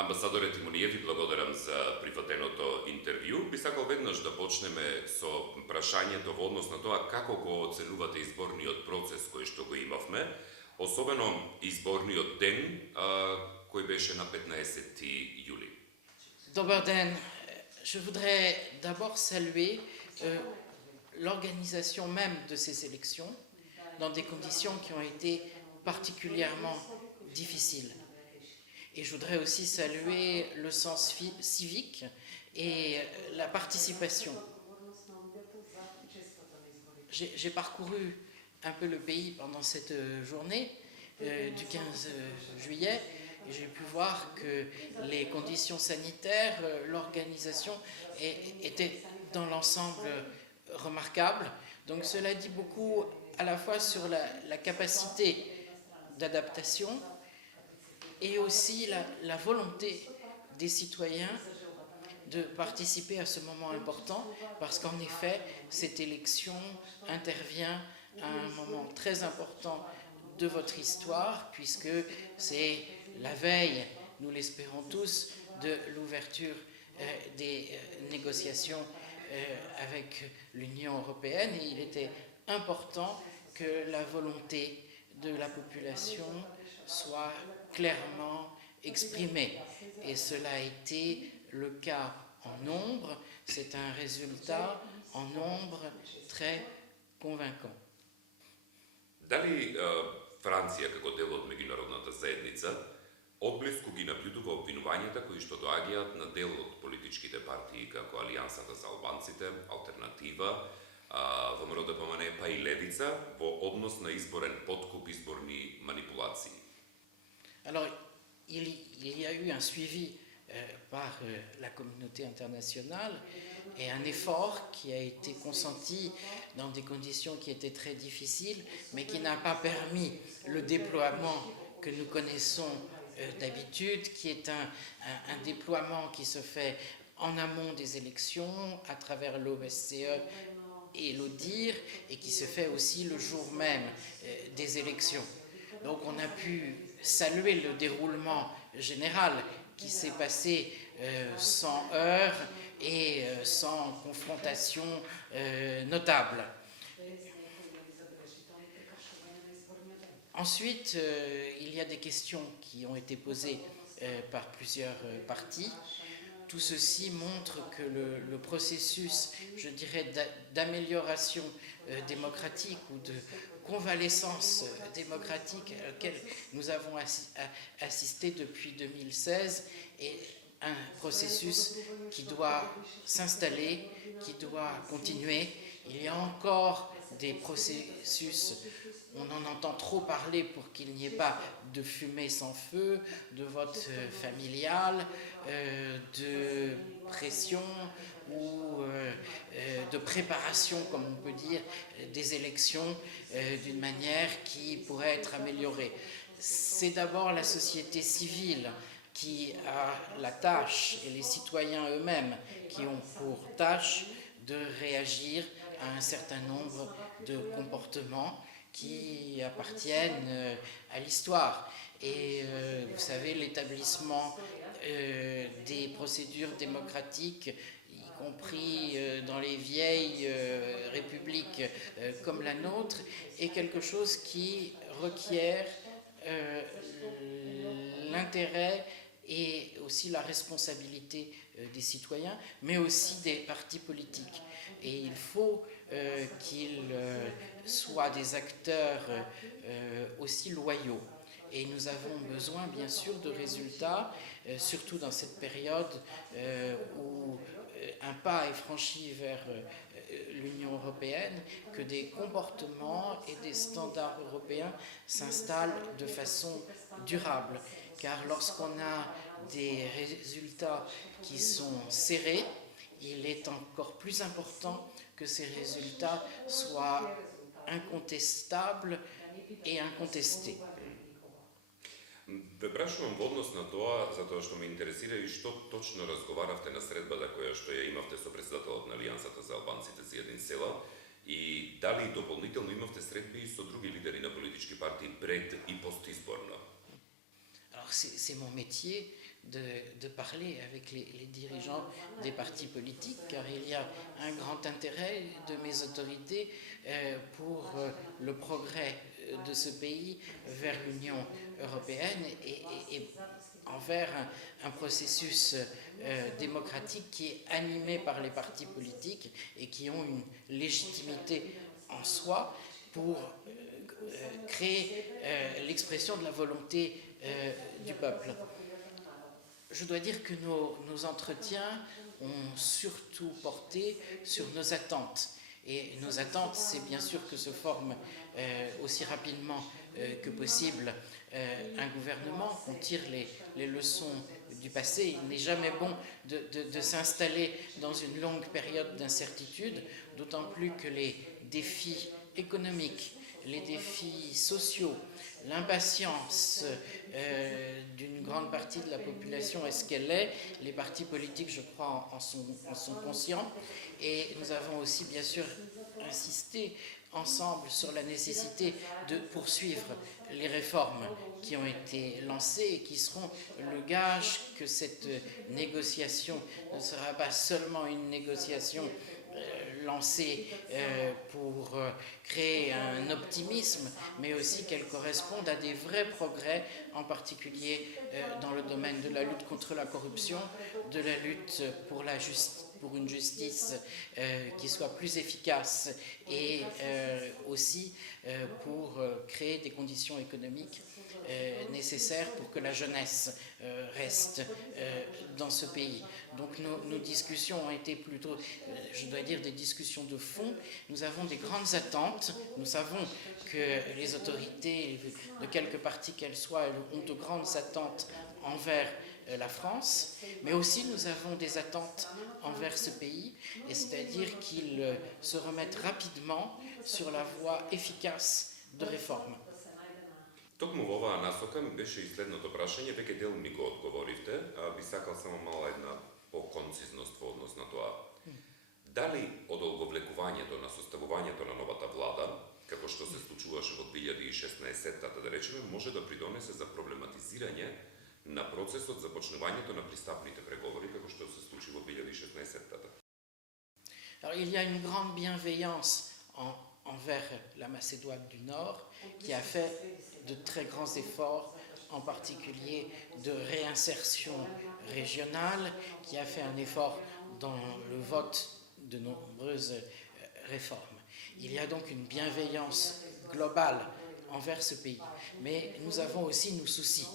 Амбасадоре Тимониев, ви благодарам за прифатеното интервју. Би сакал веднаш да почнеме со прашањето во однос на тоа како го оценувате изборниот процес кој што го имавме, особено изборниот ден кој беше на 15 јули. Добър ден. Je voudrais d'abord saluer l'organisation même de ces élections dans des conditions qui ont été particulièrement difficiles. Et je voudrais aussi saluer le sens civique et la participation. J'ai parcouru un peu le pays pendant cette journée du 15 juillet et j'ai pu voir que les conditions sanitaires, l'organisation étaient dans l'ensemble remarquables. Donc cela dit beaucoup à la fois sur la capacité d'adaptation et aussi la volonté des citoyens de participer à ce moment important, parce qu'en effet, cette élection intervient à un moment très important de votre histoire, puisque c'est la veille, nous l'espérons tous, de l'ouverture des négociations avec l'Union européenne, et il était important que la volonté de la population soit clairement exprimée. Et cela a été le cas en nombre. C'est un résultat en nombre très convaincant. Дали Франција како дел од меѓународната заедница одблиску ги наблюдува обвинувањата кои што доаѓаат на дел од политичките партии како Алијансата за албанците, Алтернатива, ВМРО ДПМН па и Левица во однос на изборен подкуп, изборни манипулации? Alors, il y a eu un suivi par la communauté internationale et un effort qui a été consenti dans des conditions qui étaient très difficiles, mais qui n'a pas permis le déploiement que nous connaissons d'habitude, qui est un déploiement qui se fait en amont des élections, à travers l'OSCE et l'ODIHR, et qui se fait aussi le jour même des élections. Donc on a pu saluer le déroulement général qui s'est passé sans heurts et sans confrontation notable. Ensuite, il y a des questions qui ont été posées par plusieurs partis. Tout ceci montre que le processus, je dirais, d'amélioration démocratique ou de convalescence démocratique auquel nous avons assisté depuis 2016 est un processus qui doit s'installer, qui doit continuer. Il y a encore des processus, on en entend trop parler pour qu'il n'y ait pas de fumée sans feu, de vote familial, de pression ou de préparation, comme on peut dire, des élections d'une manière qui pourrait être améliorée. C'est d'abord la société civile qui a la tâche, et les citoyens eux-mêmes qui ont pour tâche de réagir à un certain nombre de comportements qui appartiennent à l'histoire. Et vous savez, l'établissement des procédures démocratiques, y compris dans les vieilles républiques comme la nôtre, est quelque chose qui requiert l'intérêt et aussi la responsabilité des citoyens, mais aussi des partis politiques. Et il faut qu'ils soient des acteurs aussi loyaux. Et nous avons besoin, bien sûr, de résultats, surtout dans cette période où un pas est franchi vers l'Union européenne, que des comportements et des standards européens s'installent de façon durable. Car lorsqu'on a des résultats qui sont serrés, il est encore plus important que ces résultats soient incontestables et incontestés. Ве прашувам во однос на тоа, затоа што ме интересира и што точно разговаравте на средбата која што ја имавте со председателот на Алијансата за албанците за един села и дали дополнително имавте средби и со други лидери на политички партии пред и постизборно? Alors c'est mon métier de parler avec les dirigeants des partis politiques, car il y a un grand intérêt de mes autorités pour le progrès de ce pays vers l'Union européenne et envers un processus démocratique qui est animé par les partis politiques et qui ont une légitimité en soi pour créer l'expression de la volonté du peuple. Je dois dire que nos entretiens ont surtout porté sur nos attentes. Et nos attentes, c'est bien sûr que se forme aussi rapidement que possible un gouvernement, qu'on tire les leçons du passé. Il n'est jamais bon de s'installer dans une longue période d'incertitude, d'autant plus que les défis économiques, les défis sociaux, l'impatience d'une grande partie de la population est ce qu'elle est. Les partis politiques, je crois, en sont conscients. Et nous avons aussi, bien sûr, insisté ensemble sur la nécessité de poursuivre les réformes qui ont été lancées et qui seront le gage que cette négociation ne sera pas seulement une négociation lancée pour créer un optimisme, mais aussi qu'elle corresponde à des vrais progrès, en particulier dans le domaine de la lutte contre la corruption, de la lutte pour une justice qui soit plus efficace et aussi pour créer des conditions économiques nécessaires pour que la jeunesse reste dans ce pays. Donc nos discussions ont été plutôt, je dois dire, des discussions de fond. Nous avons des grandes attentes. Nous savons que les autorités, de quelque parti qu'elles soient, ont de grandes attentes envers la France, mais aussi nous avons des attentes envers ce pays, et c'est-à-dire qu'il se remette rapidement sur la voie efficace de réforme. Токму во оваа насока ми беше и следното прашање, веќе делумно го одговоривте, а би сакал само мала една по-концизност во однос на тоа. Дали од одговлекувањето на составувањето на новата влада, како што се случуваше во 2016-та, да речеме, може да придонесе за проблематизирање на процесот започнувањето на пристапните преговори, како што се случи во 2016-та? Alors, il y a une grande bienveillance envers la Macédoine du Nord, qui a fait de très grands efforts, en particulier de réinsertion régionale, qui a fait un effort dans le vote de nombreuses réformes. Il y a donc une bienveillance globale envers ce pays. Mais nous avons aussi nos soucis.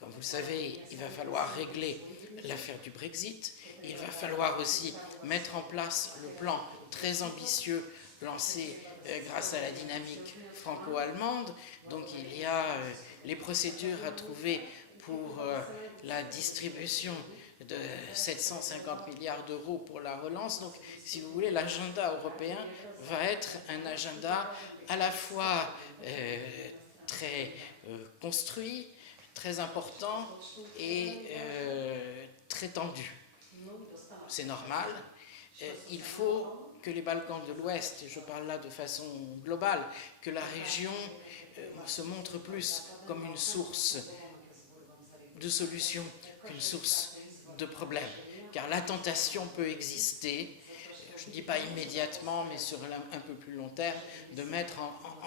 Comme vous le savez, il va falloir régler l'affaire du Brexit. Il va falloir aussi mettre en place le plan très ambitieux lancé grâce à la dynamique franco-allemande. Donc il y a les procédures à trouver pour la distribution de 750 milliards d'euros pour la relance. Donc, si vous voulez, l'agenda européen va être un agenda à la fois très construit, très important et très tendu. C'est normal. Il faut que les Balkans de l'Ouest, et je parle là de façon globale, que la région se montre plus comme une source de solutions qu'une source de problèmes. Car la tentation peut exister, je ne dis pas immédiatement, mais sur un peu plus long terme, de mettre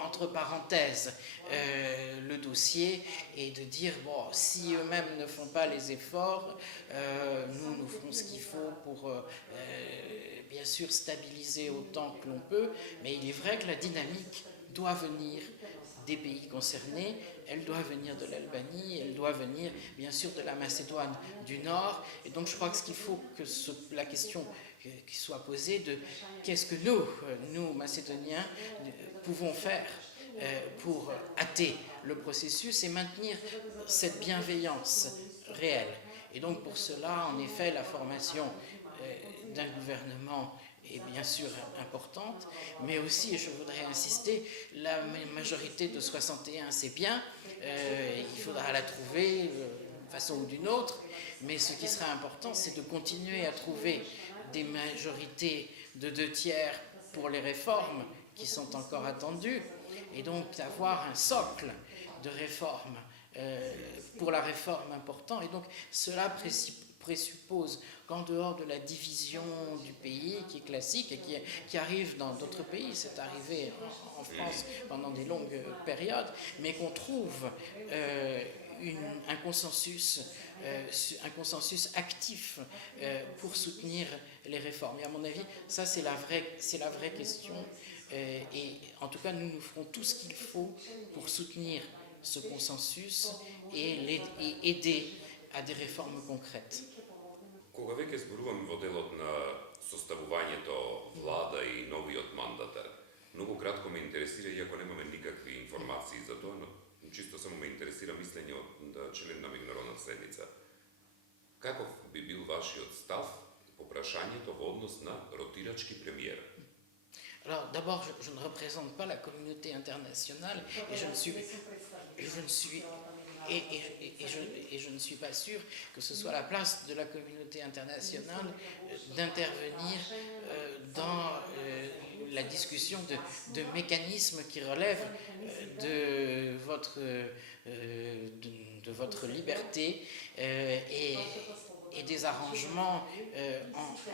entre parenthèses le dossier et de dire, bon, si eux-mêmes ne font pas les efforts, nous ferons ce qu'il faut pour, bien sûr, stabiliser autant que l'on peut, mais il est vrai que la dynamique doit venir des pays concernés, elle doit venir de l'Albanie, elle doit venir, bien sûr, de la Macédoine du Nord, et donc je crois que ce qu'il faut que la question qui soit posée de qu'est-ce que nous, Macédoniens, pouvons faire pour hâter le processus et maintenir cette bienveillance réelle. Et donc pour cela, en effet, la formation d'un gouvernement est bien sûr importante, mais aussi, je voudrais insister, la majorité de 61, c'est bien, il faudra la trouver d'une façon ou d'une autre, mais ce qui sera important, c'est de continuer à trouver des majorités de 2/3 pour les réformes qui sont encore attendues, et donc d'avoir un socle de réformes pour la réforme important. Et donc cela présuppose qu'en dehors de la division du pays qui est classique et qui arrive dans d'autres pays, c'est arrivé en France pendant des longues périodes, mais qu'on trouve un consensus actif pour soutenir les réformes. Et à mon avis, ça c'est la vraie question. Et en tout cas, nous ferons tout ce qu'il faut pour soutenir ce consensus et aider à des réformes concrètes. Кога веќе зборуваме во делот на составувањето влада и новиот мандатар, многу кратко ме интересира, иако немаме никакви информации за тоа, но чисто само ме интересира мислење од член на меѓународната седница. Каков би бил вашиот став по прашањето во однос на ротирачки премиер? Alors d'abord, je ne représente pas la communauté internationale et je ne suis pas sûr que ce soit la place de la communauté internationale d'intervenir dans la discussion de mécanismes qui relèvent de votre liberté et des arrangements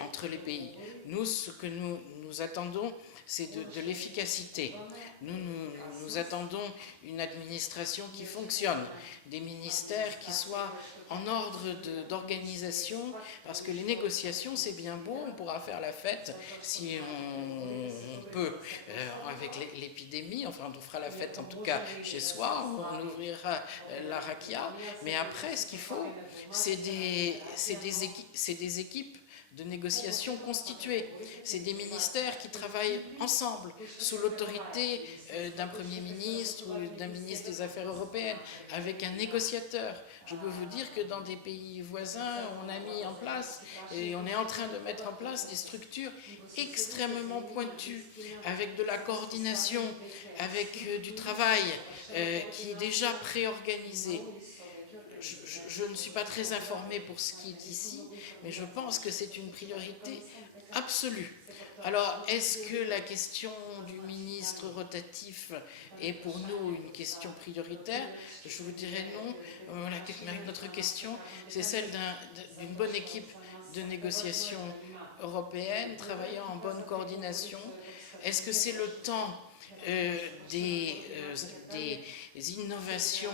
entre les pays. Nous, ce que nous attendons, c'est de l'efficacité. Nous attendons une administration qui fonctionne, des ministères qui soient en ordre d'organisation, parce que les négociations, c'est bien beau, on pourra faire la fête si on peut, avec l'épidémie, enfin on fera la fête en tout cas chez soi, on ouvrira la rakia, mais après ce qu'il faut, c'est des équipes de négociations constituées. C'est des ministères qui travaillent ensemble, sous l'autorité d'un Premier ministre ou d'un ministre des Affaires européennes, avec un négociateur. Je peux vous dire que dans des pays voisins, on a mis en place, et on est en train de mettre en place des structures extrêmement pointues, avec de la coordination, avec du travail qui est déjà préorganisé. Je ne suis pas très informée pour ce qui est ici, mais je pense que c'est une priorité absolue. Alors, est-ce que la question du ministre rotatif est pour nous une question prioritaire? Je vous dirais non. Notre question, c'est celle d'une bonne équipe de négociation européenne, travaillant en bonne coordination. Est-ce que c'est le temps des innovations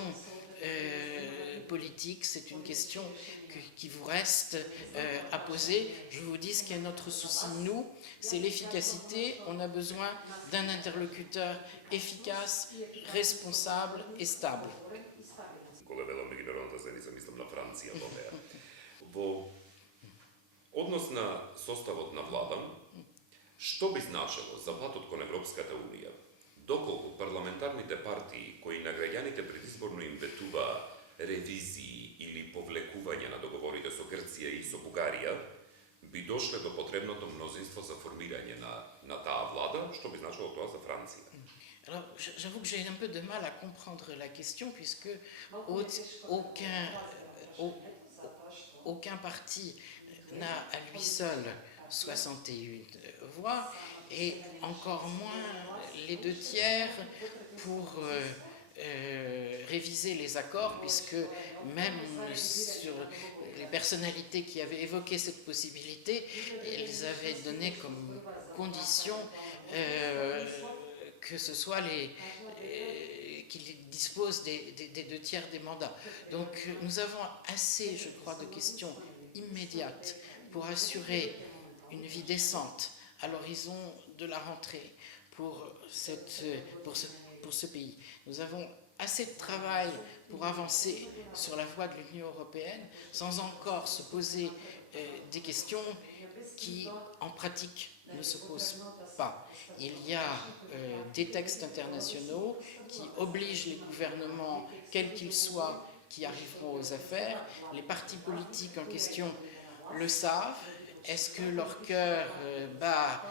politique? C'est une question qui vous reste à poser. Je vous dis ce qui est notre souci, nous, c'est l'efficacité. On a besoin d'un interlocuteur efficace, responsable et stable. Кога велам меѓународната седница, мислам на Франција во неа. Во однос на составот на влада, што би значило за патот кон Европската Унија, доколку парламентарните партии кои на граѓаните предизборно им ветува ревизии или повлекување на договорите со Грција и со Бугарија, би дошле до потребното мнозинство за формирање на таа влада, што би значило тоа за Франција? Alors, j'avoue que j'ai un peu de mal à comprendre la question, puisque aucun parti n'a à lui seul 61 voix, et encore moins les 2/3 pour réviser les accords, puisque même sur les personnalités qui avaient évoqué cette possibilité, elles avaient donné comme condition que ce soit qu'ils disposent des 2/3 des mandats. Donc nous avons assez, je crois, de questions immédiates pour assurer une vie décente à l'horizon de la rentrée pour ce pays. Nous avons assez de travail pour avancer sur la voie de l'Union européenne sans encore se poser des questions qui, en pratique, ne se posent pas. Il y a des textes internationaux qui obligent les gouvernements, quels qu'ils soient, qui arriveront aux affaires. Les partis politiques en question le savent. Est-ce que leur cœur bat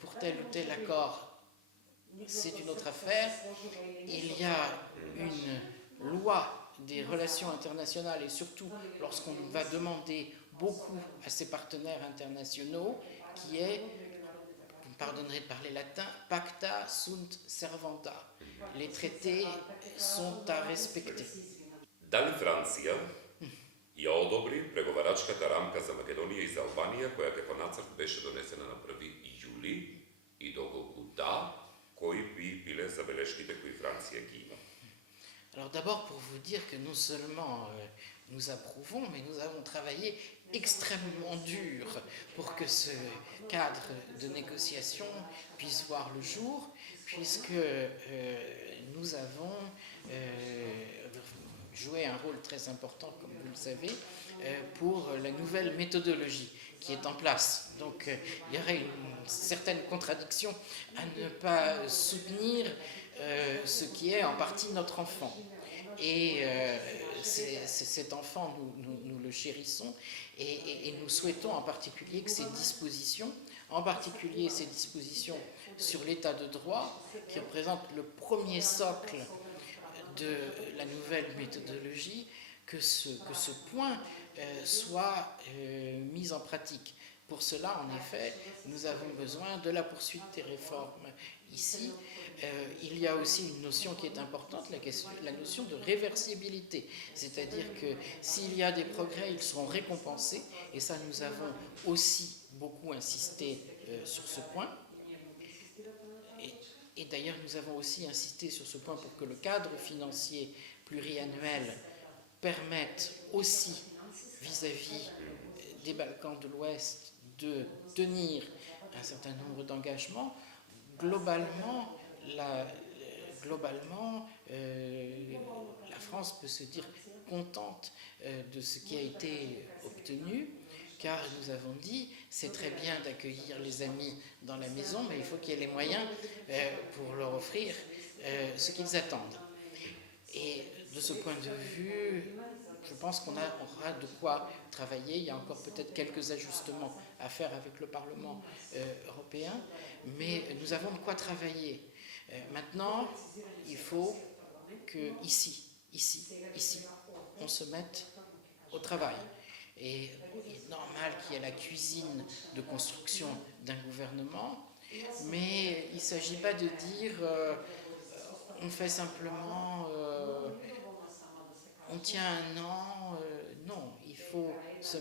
pour tel ou tel accord? C'est une autre affaire. Il y a une loi des relations internationales, et surtout lorsqu'on va demander beaucoup à ses partenaires internationaux, qui est, vous me pardonnerez de parler latin, pacta sunt servanda. Les traités sont à respecter. Дали Франција ја одобри преговарачката рамка за Македонија и за Албанија, која како нацрт беше донесена на 1 јули, и доколку да, кои би биле забелешките кои Франција ги има? Alors d'abord pour vous dire que non seulement nous approuvons, mais nous avons travaillé extrêmement dur pour que ce cadre de négociation puisse voir le jour, puisque nous avons joué un rôle très important, comme vous le savez, pour la nouvelle méthodologie qui est en place. Donc il y aurait une certaine contradiction à ne pas soutenir ce qui est en partie notre enfant. Et cet enfant, nous le chérissons et nous souhaitons en particulier que ces dispositions, en particulier ces dispositions sur l'état de droit, qui représentent le premier socle de la nouvelle méthodologie, que ce point soit mis en pratique. Pour cela, en effet, nous avons besoin de la poursuite des réformes ici. Il y a aussi une notion qui est importante, la notion de réversibilité. C'est-à-dire que s'il y a des progrès, ils seront récompensés. Et ça, nous avons aussi beaucoup insisté sur ce point. Et d'ailleurs, nous avons aussi insisté sur ce point pour que le cadre financier pluriannuel permette aussi, vis-à-vis des Balkans de l'Ouest, de tenir un certain nombre d'engagements. Globalement, la France peut se dire contente de ce qui a été obtenu, car nous avons dit, c'est très bien d'accueillir les amis dans la maison, mais il faut qu'il y ait les moyens pour leur offrir ce qu'ils attendent. Et de ce point de vue, je pense qu'on aura de quoi travailler. Il y a encore peut-être quelques ajustements à faire avec le Parlement européen, mais nous avons de quoi travailler. Maintenant, il faut que ici, on se mette au travail. Et il est normal qu'il y ait la cuisine de construction d'un gouvernement, mais il ne s'agit pas de dire on fait simplement, on tient un an. Non, il faut se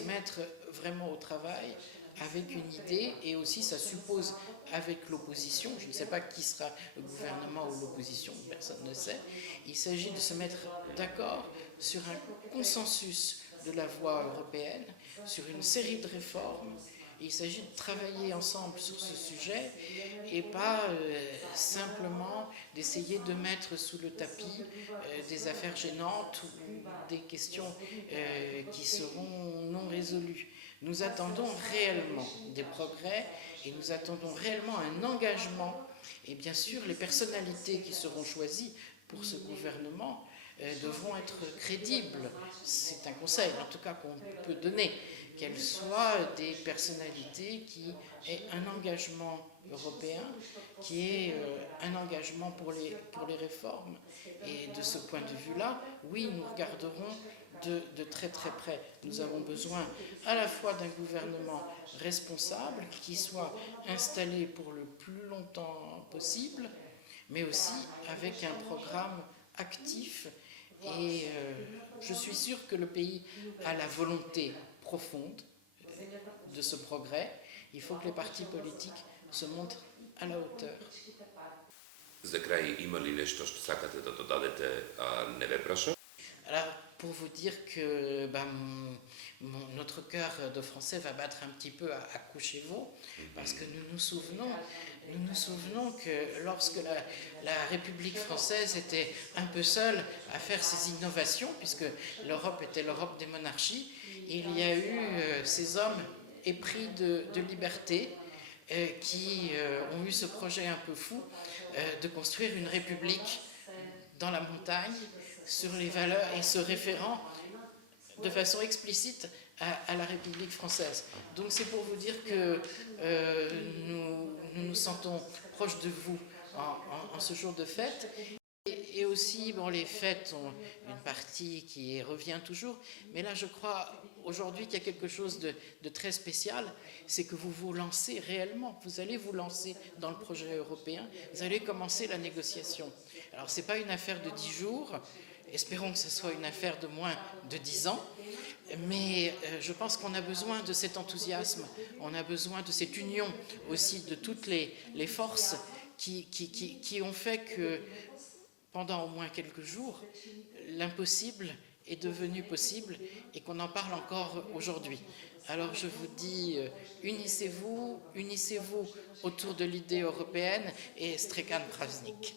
mettre vraiment au travail avec une idée, et aussi ça suppose avec l'opposition, je ne sais pas qui sera le gouvernement ou l'opposition, personne ne sait, il s'agit de se mettre d'accord sur un consensus de la voie européenne, sur une série de réformes. Il s'agit de travailler ensemble sur ce sujet et pas simplement d'essayer de mettre sous le tapis des affaires gênantes ou des questions qui seront non résolues. Nous attendons réellement des progrès et nous attendons réellement un engagement. Et bien sûr, les personnalités qui seront choisies pour ce gouvernement devront être crédibles. C'est un conseil, en tout cas, qu'on peut donner, qu'elles soient des personnalités qui aient un engagement européen, qui aient un engagement pour les réformes. Et de ce point de vue-là, oui, nous regarderons de très très près. Nous avons besoin à la fois d'un gouvernement responsable qui soit installé pour le plus longtemps possible, mais aussi avec un programme actif. Et je suis sûre que le pays a la volonté profonde de ce progrès. Il faut que les partis politiques se montrent à la hauteur. За крај, има ли нешто што сакате да додадете, а не ве праша? Alors, pour vous dire que notre cœur de Français va battre un petit peu à Kouchevo, parce que nous nous souvenons que lorsque la République française était un peu seule à faire ses innovations, puisque l'Europe était l'Europe des monarchies, il y a eu ces hommes épris de liberté qui ont eu ce projet un peu fou de construire une république dans la montagne, sur les valeurs et se référant de façon explicite à la République française. Donc c'est pour vous dire que nous nous sentons proches de vous en ce jour de fête. Et aussi, bon, les fêtes ont une partie qui revient toujours, mais là je crois aujourd'hui qu'il y a quelque chose de très spécial, c'est que vous vous lancez réellement, vous allez vous lancer dans le projet européen, vous allez commencer la négociation. Alors ce n'est pas une affaire de 10 jours, Espérons que ce soit une affaire de moins de 10 ans. Mais je pense qu'on a besoin de cet enthousiasme, on a besoin de cette union aussi de toutes les forces qui ont fait que pendant au moins quelques jours, l'impossible est devenu possible et qu'on en parle encore aujourd'hui. Alors je vous dis, unissez-vous autour de l'idée européenne et Strekan Pravznik.